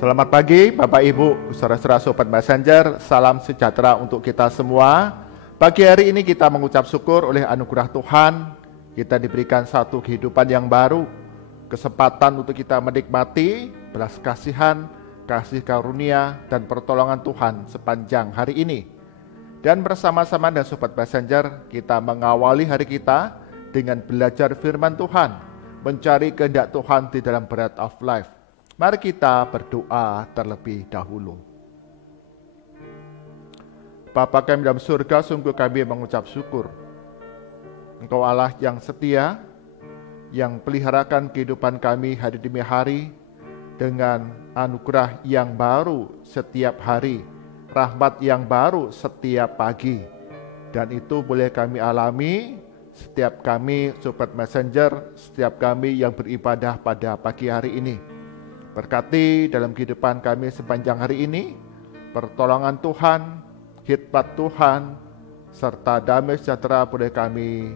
Selamat pagi Bapak Ibu, saudara-saudara Sobat Messenger, salam sejahtera untuk kita semua. Pagi hari ini kita mengucap syukur oleh anugerah Tuhan, kita diberikan satu kehidupan yang baru, kesempatan untuk kita menikmati belas kasihan, kasih karunia, dan pertolongan Tuhan sepanjang hari ini. Dan bersama-sama dengan Sobat Messenger, kita mengawali hari kita dengan belajar firman Tuhan, mencari kehendak Tuhan di dalam Bread of Life. Mari kita berdoa terlebih dahulu. Bapa kami dalam surga, sungguh kami mengucap syukur. Engkau Allah yang setia, yang peliharakan kehidupan kami hari demi hari dengan anugerah yang baru setiap hari, rahmat yang baru setiap pagi. Dan itu boleh kami alami setiap kami Sobat Messenger, setiap kami yang beribadah pada pagi hari ini. Berkati dalam kehidupan kami sepanjang hari ini, pertolongan Tuhan, hikmat Tuhan, serta damai sejahtera boleh kami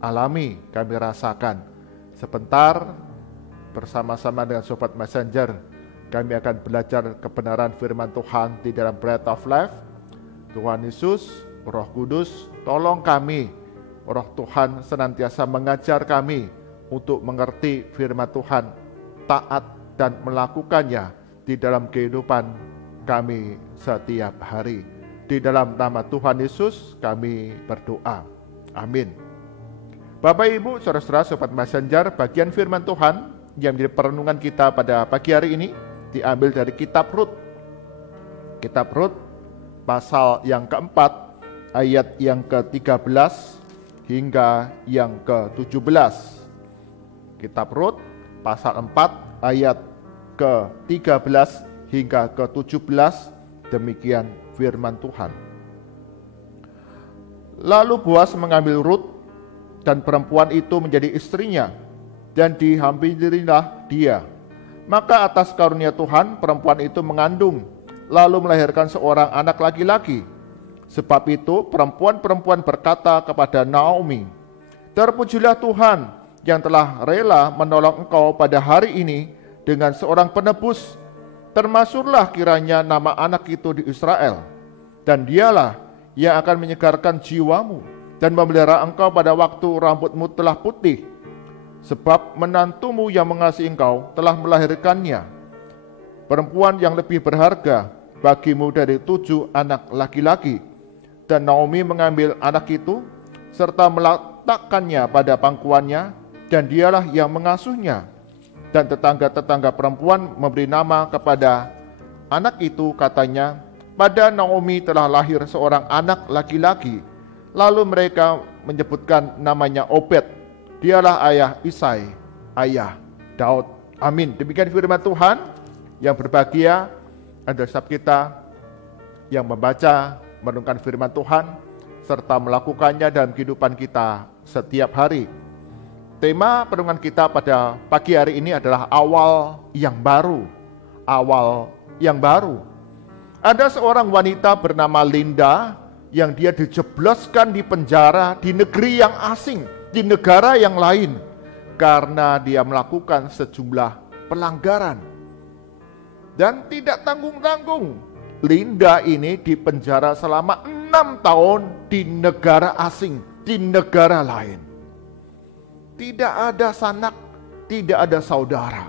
alami, kami rasakan. Sebentar bersama-sama dengan Sobat Messenger, kami akan belajar kebenaran firman Tuhan di dalam Bread of Life. Tuhan Yesus, Roh Kudus, tolong kami, Roh Tuhan senantiasa mengajar kami untuk mengerti firman Tuhan, taat dan melakukannya di dalam kehidupan kami setiap hari. Di dalam nama Tuhan Yesus kami berdoa. Amin. Bapak Ibu, saudara-saudara Sobat Messenger, bagian firman Tuhan yang menjadi perenungan kita pada pagi hari ini diambil dari kitab Rut. Kitab Rut pasal yang keempat, ayat yang ke-13 hingga yang ke-17. Kitab Rut pasal 4 ayat ke-13 hingga ke-17, demikian firman Tuhan. Lalu Boas mengambil Rut dan perempuan itu menjadi istrinya, dan dihampirilah dia. Maka atas karunia Tuhan perempuan itu mengandung, lalu melahirkan seorang anak laki-laki. Sebab itu perempuan-perempuan berkata kepada Naomi, "Terpujilah Tuhan yang telah rela menolong engkau pada hari ini dengan seorang penebus, termasuklah kiranya nama anak itu di Israel, dan dialah yang akan menyegarkan jiwamu dan memelihara engkau pada waktu rambutmu telah putih, sebab menantumu yang mengasihi engkau telah melahirkannya, perempuan yang lebih berharga bagimu dari 7 anak laki-laki." Dan Naomi mengambil anak itu serta meletakkannya pada pangkuannya, dan dialah yang mengasuhnya. Dan tetangga-tetangga perempuan memberi nama kepada anak itu, katanya, "Pada Naomi telah lahir seorang anak laki-laki." Lalu mereka menyebutkan namanya Obed. Dialah ayah Isai, ayah Daud. Amin. Demikian firman Tuhan. Yang berbahagia adalah setiap kita yang membaca, merenungkan firman Tuhan, serta melakukannya dalam kehidupan kita setiap hari. Tema perenungan kita pada pagi hari ini adalah awal yang baru. Awal yang baru. Ada seorang wanita bernama Linda yang dia dijebloskan di penjara di negeri yang asing, di negara yang lain, karena dia melakukan sejumlah pelanggaran. Dan tidak tanggung-tanggung, Linda ini dipenjara selama 6 tahun di negara asing, di negara lain. Tidak ada sanak, tidak ada saudara.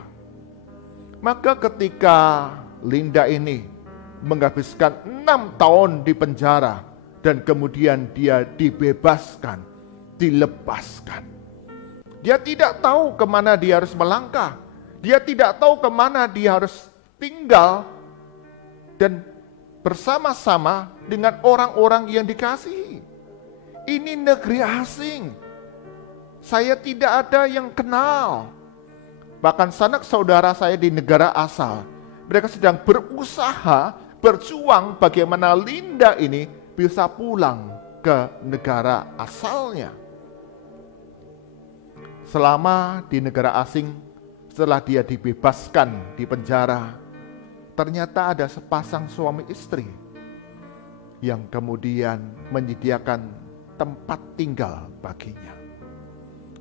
Maka ketika Linda ini menghabiskan 6 tahun di penjara, dan kemudian dia dibebaskan, dilepaskan, dia tidak tahu kemana dia harus melangkah. Dia tidak tahu kemana dia harus tinggal dan bersama-sama dengan orang-orang yang dikasihi. Ini negeri asing. Saya tidak ada yang kenal. Bahkan sanak saudara saya di negara asal, mereka sedang berusaha, berjuang bagaimana Linda ini bisa pulang ke negara asalnya. Selama di negara asing, setelah dia dibebaskan di penjara, ternyata ada sepasang suami istri yang kemudian menyediakan tempat tinggal baginya,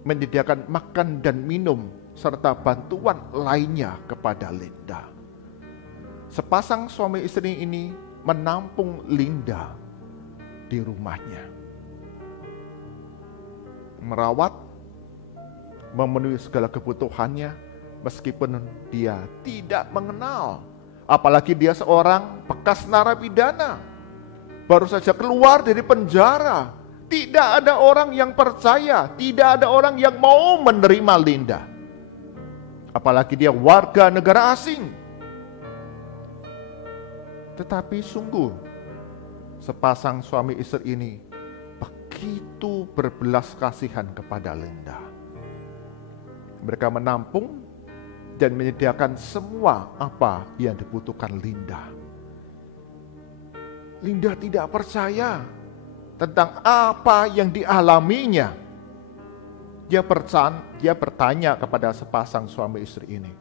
menyediakan makan dan minum serta bantuan lainnya kepada Linda. sepasang suami istri ini menampung Linda di rumahnya. Merawat, memenuhi segala kebutuhannya meskipun dia tidak mengenal. Apalagi dia seorang bekas narapidana, baru saja keluar dari penjara. Tidak ada orang yang percaya, tidak ada orang yang mau menerima Linda. Apalagi dia warga negara asing. Tetapi sungguh, sepasang suami istri ini begitu berbelas kasihan kepada Linda. Mereka menampung dan menyediakan semua apa yang dibutuhkan Linda. Linda tidak percaya tentang apa yang dialaminya. Dia bertanya kepada sepasang suami istri ini,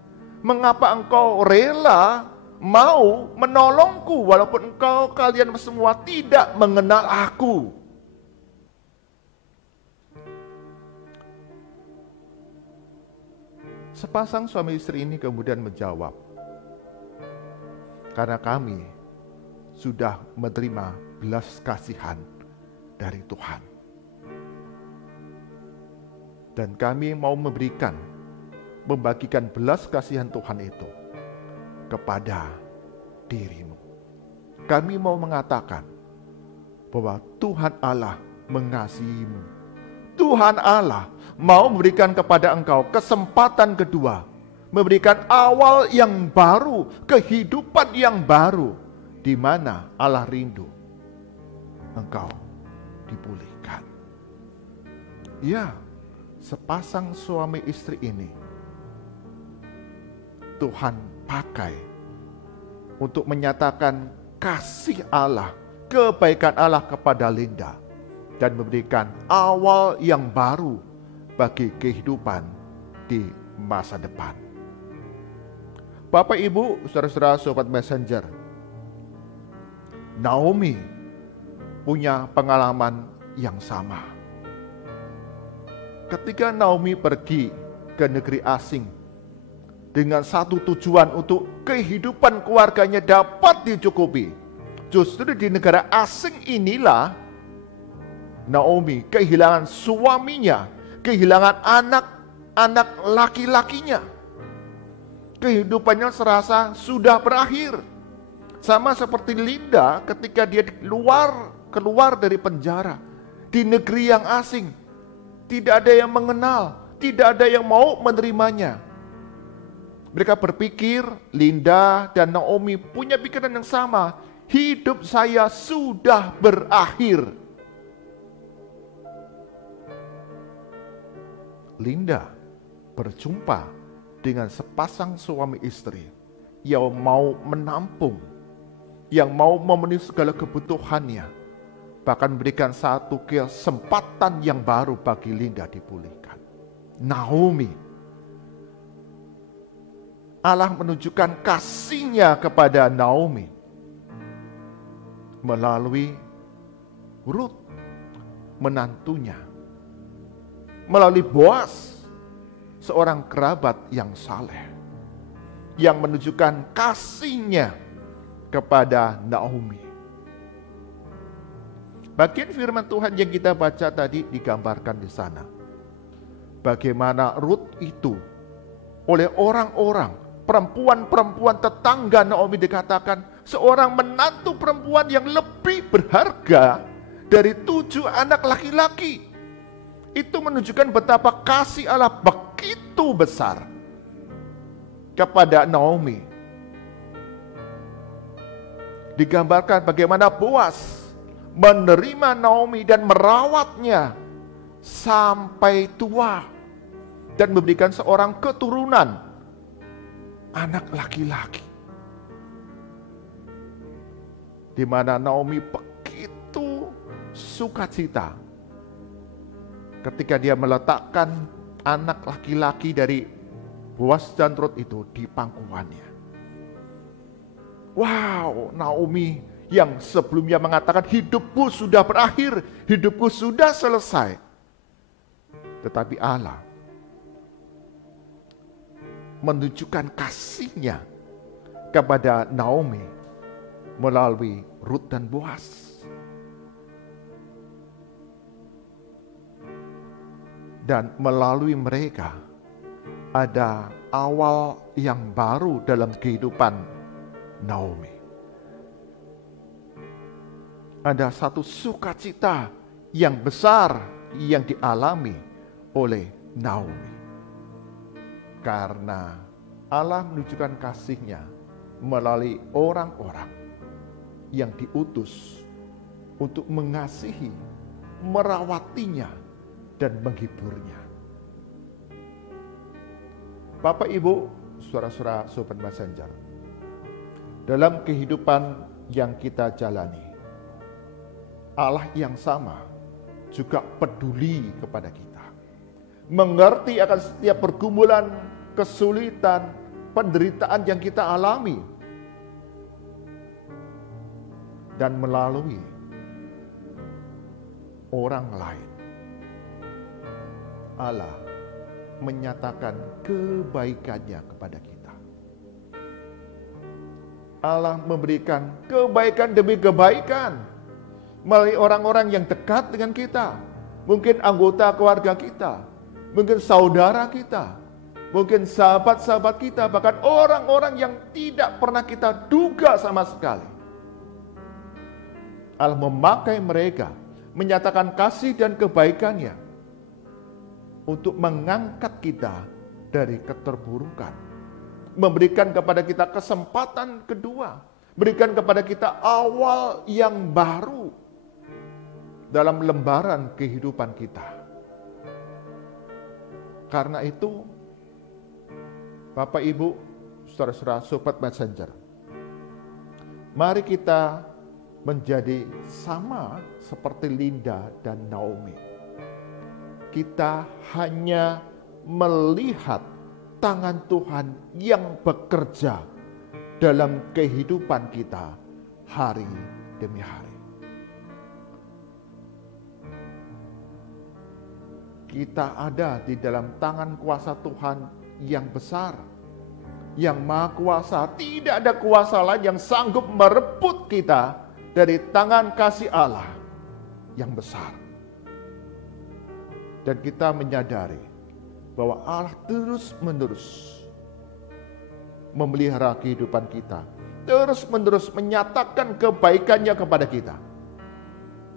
"Mengapa engkau rela mau menolongku walaupun kalian semua tidak mengenal aku?" Sepasang suami istri ini kemudian menjawab, "Karena kami sudah menerima belas kasihan dari Tuhan. Dan kami mau membagikan belas kasihan Tuhan itu kepada dirimu. Kami mau mengatakan bahwa Tuhan Allah mengasihimu. Tuhan Allah mau memberikan kepada engkau kesempatan kedua, memberikan awal yang baru, kehidupan yang baru, di mana Allah rindu engkau dipulihkan." Ya, sepasang suami istri ini Tuhan pakai untuk menyatakan kasih Allah, kebaikan Allah kepada Linda, dan memberikan awal yang baru bagi kehidupan di masa depan. Bapak, Ibu, saudara-saudara, sobat messenger, Naomi punya pengalaman yang sama. Ketika Naomi pergi ke negeri asing dengan satu tujuan untuk kehidupan keluarganya dapat dicukupi, justru di negara asing inilah Naomi kehilangan suaminya, kehilangan anak-anak laki-lakinya. Kehidupannya serasa sudah berakhir. Sama seperti Linda ketika dia keluar dari penjara di negeri yang asing. Tidak ada yang mengenal, tidak ada yang mau menerimanya. Mereka berpikir, Linda dan Naomi punya pikiran yang sama. Hidup saya sudah berakhir. Linda berjumpa dengan sepasang suami istri yang mau menampung, yang mau memenuhi segala kebutuhannya, bahkan memberikan satu kesempatan yang baru bagi Linda dipulihkan. Naomi, Allah menunjukkan kasih-Nya kepada Naomi melalui Ruth, menantunya, melalui Boaz, seorang kerabat yang saleh, yang menunjukkan kasih-Nya kepada Naomi. Bagian firman Tuhan yang kita baca tadi digambarkan di sana. Bagaimana Ruth itu oleh orang-orang, perempuan-perempuan tetangga Naomi dikatakan seorang menantu perempuan yang lebih berharga dari 7 anak laki-laki. Itu menunjukkan betapa kasih Allah begitu besar kepada Naomi. Digambarkan bagaimana Boaz menerima Naomi dan merawatnya sampai tua dan memberikan seorang keturunan anak laki-laki. Di mana Naomi begitu sukacita ketika dia meletakkan anak laki-laki dari Boaz dan Ruth itu di pangkuannya. Wow, Naomi yang sebelumnya mengatakan hidupku sudah berakhir, hidupku sudah selesai. Tetapi Allah menunjukkan kasih-Nya kepada Naomi melalui Rut dan Boaz. Dan melalui mereka ada awal yang baru dalam kehidupan Naomi. Ada satu sukacita yang besar yang dialami oleh Naomi. Karena Allah menunjukkan kasih-Nya melalui orang-orang yang diutus untuk mengasihi, merawatinya, dan menghiburnya. Bapak, Ibu, saudara-saudara Sobat Messenger, dalam kehidupan yang kita jalani, Allah yang sama juga peduli kepada kita, mengerti akan setiap pergumulan, kesulitan, penderitaan yang kita alami, dan melalui orang lain Allah menyatakan kebaikannya kepada kita. Allah memberikan kebaikan demi kebaikan melalui orang-orang yang dekat dengan kita. Mungkin anggota keluarga kita, mungkin saudara kita, mungkin sahabat-sahabat kita, bahkan orang-orang yang tidak pernah kita duga sama sekali. Allah memakai mereka, menyatakan kasih dan kebaikannya untuk mengangkat kita dari keterburukan, memberikan kepada kita kesempatan kedua, berikan kepada kita awal yang baru dalam lembaran kehidupan kita. Karena itu, Bapak, Ibu, saudara-saudara Sobat Messenger, mari kita menjadi sama seperti Linda dan Naomi. Kita hanya melihat tangan Tuhan yang bekerja dalam kehidupan kita hari demi hari. Kita ada di dalam tangan kuasa Tuhan yang besar, yang maha kuasa. Tidak ada kuasa lain yang sanggup merebut kita dari tangan kasih Allah yang besar. Dan kita menyadari bahwa Allah terus-menerus memelihara kehidupan kita, terus-menerus menyatakan kebaikannya kepada kita,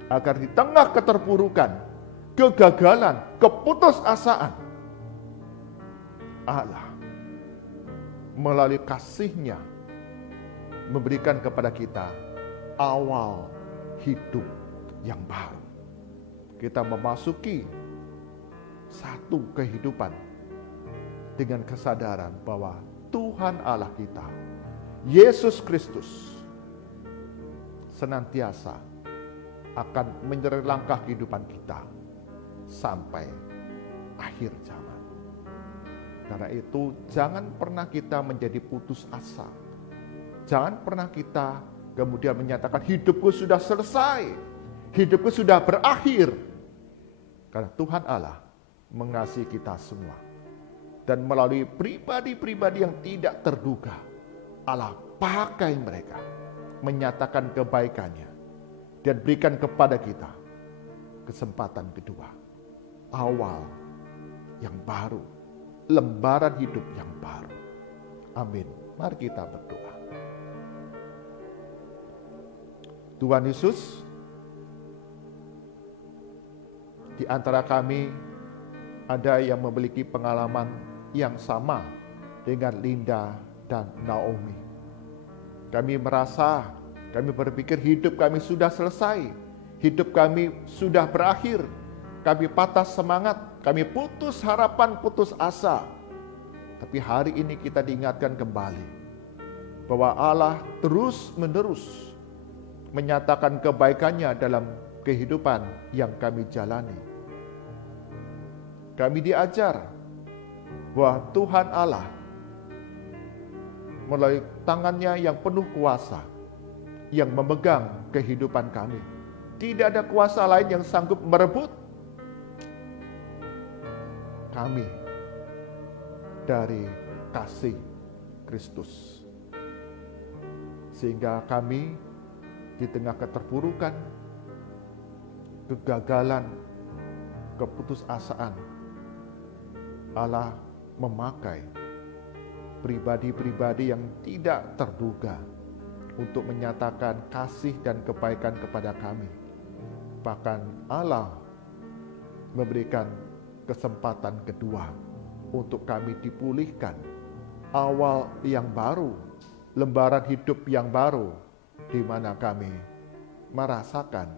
agar di tengah keterpurukan, kegagalan, keputusasaan, Allah melalui kasih-Nya memberikan kepada kita awal hidup yang baru. Kita memasuki satu kehidupan dengan kesadaran bahwa Tuhan Allah kita, Yesus Kristus, senantiasa akan menyertai langkah kehidupan kita sampai akhir zaman. Karena itu, jangan pernah kita menjadi putus asa. Jangan pernah kita kemudian menyatakan hidupku sudah selesai, hidupku sudah berakhir. Karena Tuhan Allah mengasihi kita semua. Dan melalui pribadi-pribadi yang tidak terduga, Allah pakai mereka, menyatakan kebaikannya, dan berikan kepada kita kesempatan kedua, awal yang baru, lembaran hidup yang baru. Amin. Mari kita berdoa. Tuhan Yesus, di antara kami ada yang memiliki pengalaman yang sama dengan Linda dan Naomi. Kami merasa, kami berpikir hidup kami sudah selesai, hidup kami sudah berakhir, kami patah semangat, kami putus harapan, putus asa. Tapi hari ini kita diingatkan kembali bahwa Allah terus-menerus menyatakan kebaikannya dalam kehidupan yang kami jalani. Kami diajar bahwa Tuhan Allah melalui tangan-Nya yang penuh kuasa yang memegang kehidupan kami. Tidak ada kuasa lain yang sanggup merebut kami dari kasih Kristus. sehingga kami di tengah keterpurukan, kegagalan, keputusasaan, Allah memakai pribadi-pribadi yang tidak terduga untuk menyatakan kasih dan kebaikan kepada kami. Bahkan Allah memberikan kesempatan kedua untuk kami dipulihkan, awal yang baru, lembaran hidup yang baru, di mana kami merasakan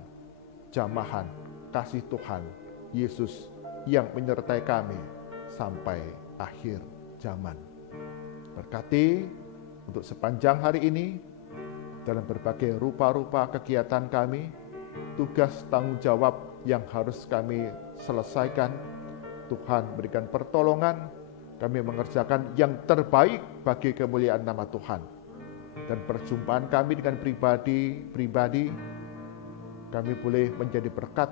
jamahan kasih Tuhan Yesus yang menyertai kami sampai akhir zaman. Berkati untuk sepanjang hari ini, dalam berbagai rupa-rupa kegiatan kami, tugas tanggung jawab yang harus kami selesaikan, Tuhan berikan pertolongan, kami mengerjakan yang terbaik bagi kemuliaan nama Tuhan. Dan perjumpaan kami dengan pribadi-pribadi, kami boleh menjadi berkat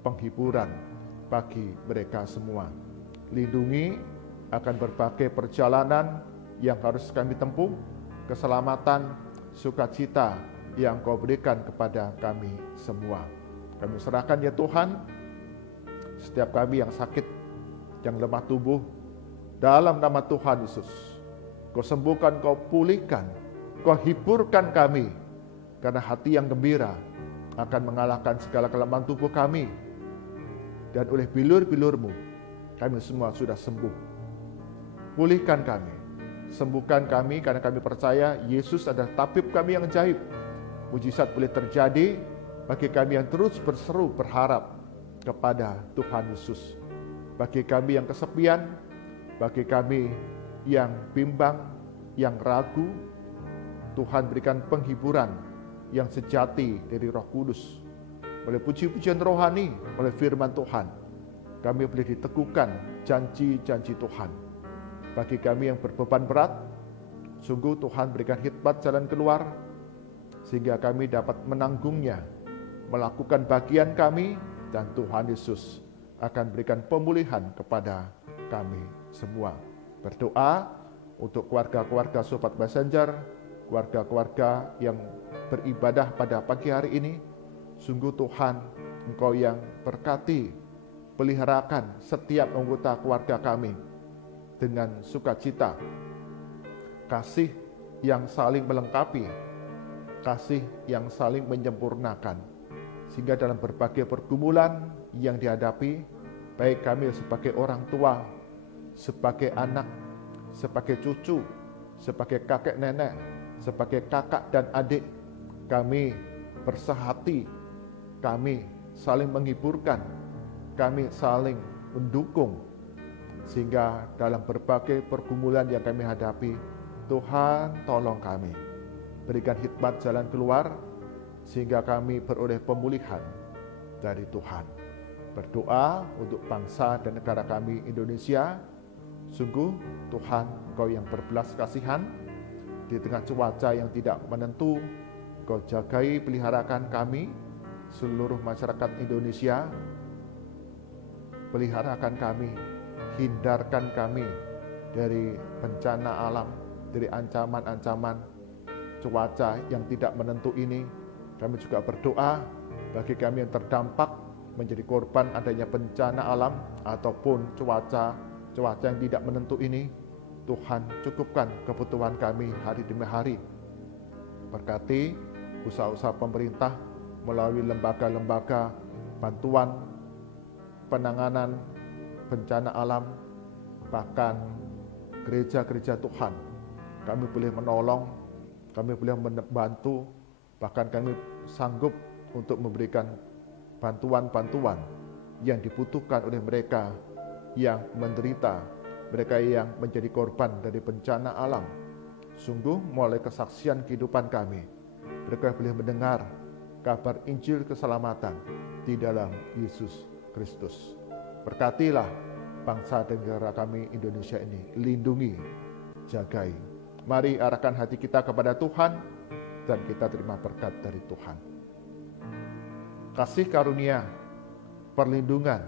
penghiburan bagi mereka semua. Lindungi akan berbagai perjalanan yang harus kami tempuh, keselamatan, sukacita yang Kau berikan kepada kami semua. Kami serahkan ya Tuhan, setiap kami yang sakit, yang lemah tubuh, dalam nama Tuhan Yesus, Kau sembuhkan, Kau pulihkan, Kau hiburkan kami, karena hati yang gembira akan mengalahkan segala kelemahan tubuh kami, dan oleh bilur-bilur-Mu, kami semua sudah sembuh. Pulihkan kami, sembuhkan kami, karena kami percaya Yesus adalah tabib kami yang ajaib. Mujizat boleh terjadi bagi kami yang terus berseru berharap kepada Tuhan Yesus. Bagi kami yang kesepian, bagi kami yang bimbang, yang ragu, Tuhan berikan penghiburan yang sejati dari Roh Kudus. Oleh puji-pujian rohani, oleh firman Tuhan, kami boleh diteguhkan janji-janji Tuhan. Bagi kami yang berbeban berat, sungguh Tuhan berikan hikmat jalan keluar, sehingga kami dapat menanggungnya, melakukan bagian kami, dan Tuhan Yesus akan berikan pemulihan kepada kami semua. Berdoa untuk keluarga-keluarga Sobat Messenger, keluarga-keluarga yang beribadah pada pagi hari ini. Sungguh Tuhan, Engkau yang berkati, peliharakan setiap anggota keluarga kami dengan sukacita, kasih yang saling melengkapi, kasih yang saling menyempurnakan, sehingga dalam berbagai pergumulan yang dihadapi, baik kami sebagai orang tua, sebagai anak, sebagai cucu, sebagai kakek nenek, sebagai kakak dan adik, kami bersahati, kami saling menghiburkan, kami saling mendukung, sehingga dalam berbagai pergumulan yang kami hadapi, Tuhan tolong kami, berikan hikmat jalan keluar, sehingga kami beroleh pemulihan dari Tuhan. Berdoa untuk bangsa dan negara kami Indonesia. Sungguh Tuhan, Engkau yang berbelas kasihan, di tengah cuaca yang tidak menentu, Engkau jagai, peliharakan kami, seluruh masyarakat Indonesia. Peliharakan kami, hindarkan kami dari bencana alam, dari ancaman-ancaman cuaca yang tidak menentu ini. Kami juga berdoa bagi kami yang terdampak menjadi korban adanya bencana alam ataupun cuaca yang tidak menentu ini. Tuhan, cukupkan kebutuhan kami hari demi hari. Berkati usaha-usaha pemerintah melalui lembaga-lembaga bantuan penanganan bencana alam, bahkan gereja-gereja Tuhan. Kami boleh menolong, kami boleh membantu, bahkan kami sanggup untuk memberikan bantuan-bantuan yang dibutuhkan oleh mereka yang menderita, mereka yang menjadi korban dari bencana alam. Sungguh mulai kesaksian kehidupan kami, mereka boleh mendengar kabar Injil keselamatan di dalam Yesus Kristus. Berkatilah bangsa dan negara kami Indonesia ini, lindungi, jagai. Mari arahkan hati kita kepada Tuhan, dan kita terima berkat dari Tuhan. Kasih karunia, perlindungan,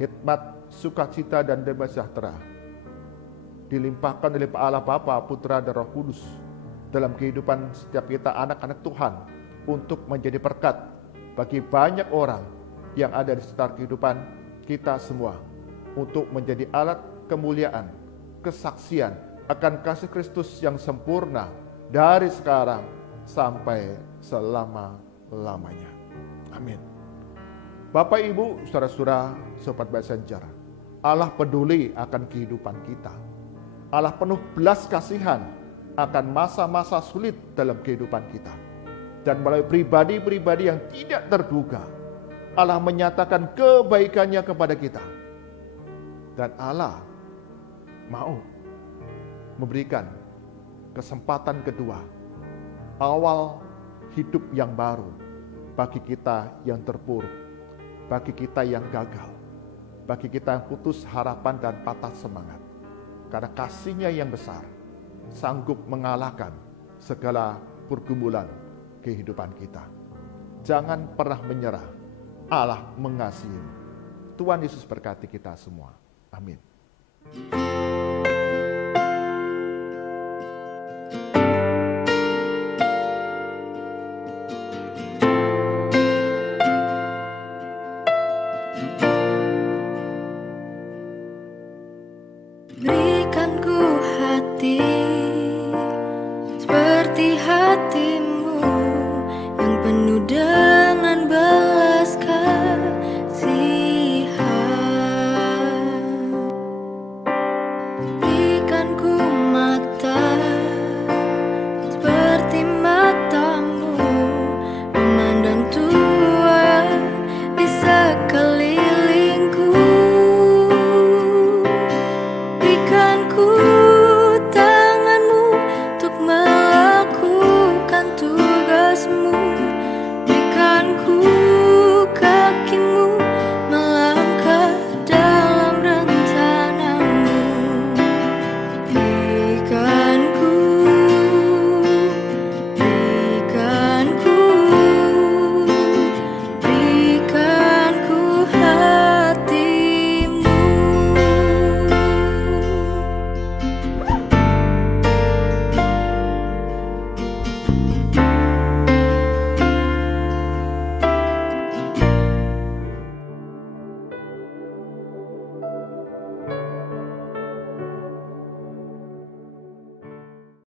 hikmat, sukacita, dan damai sejahtera dilimpahkan oleh Allah Bapa, Putra, dan Roh Kudus dalam kehidupan setiap kita anak-anak Tuhan untuk menjadi berkat bagi banyak orang yang ada di sekitar kehidupan kita semua, untuk menjadi alat kemuliaan, kesaksian akan kasih Kristus yang sempurna dari sekarang sampai selama-lamanya. Amin. Bapak, Ibu, saudara-saudara, sobat bahasa sejarah, Allah peduli akan kehidupan kita. Allah penuh belas kasihan akan masa-masa sulit dalam kehidupan kita. Dan melalui pribadi-pribadi yang tidak terduga, Allah menyatakan kebaikannya kepada kita. Dan Allah mau memberikan kesempatan kedua, awal hidup yang baru bagi kita yang terpuruk, bagi kita yang gagal, bagi kita yang putus harapan dan patah semangat. Karena kasih-Nya yang besar sanggup mengalahkan segala pergumulan kehidupan kita. Jangan pernah menyerah. Allah mengasihi. Tuhan Yesus berkati kita semua. Amin.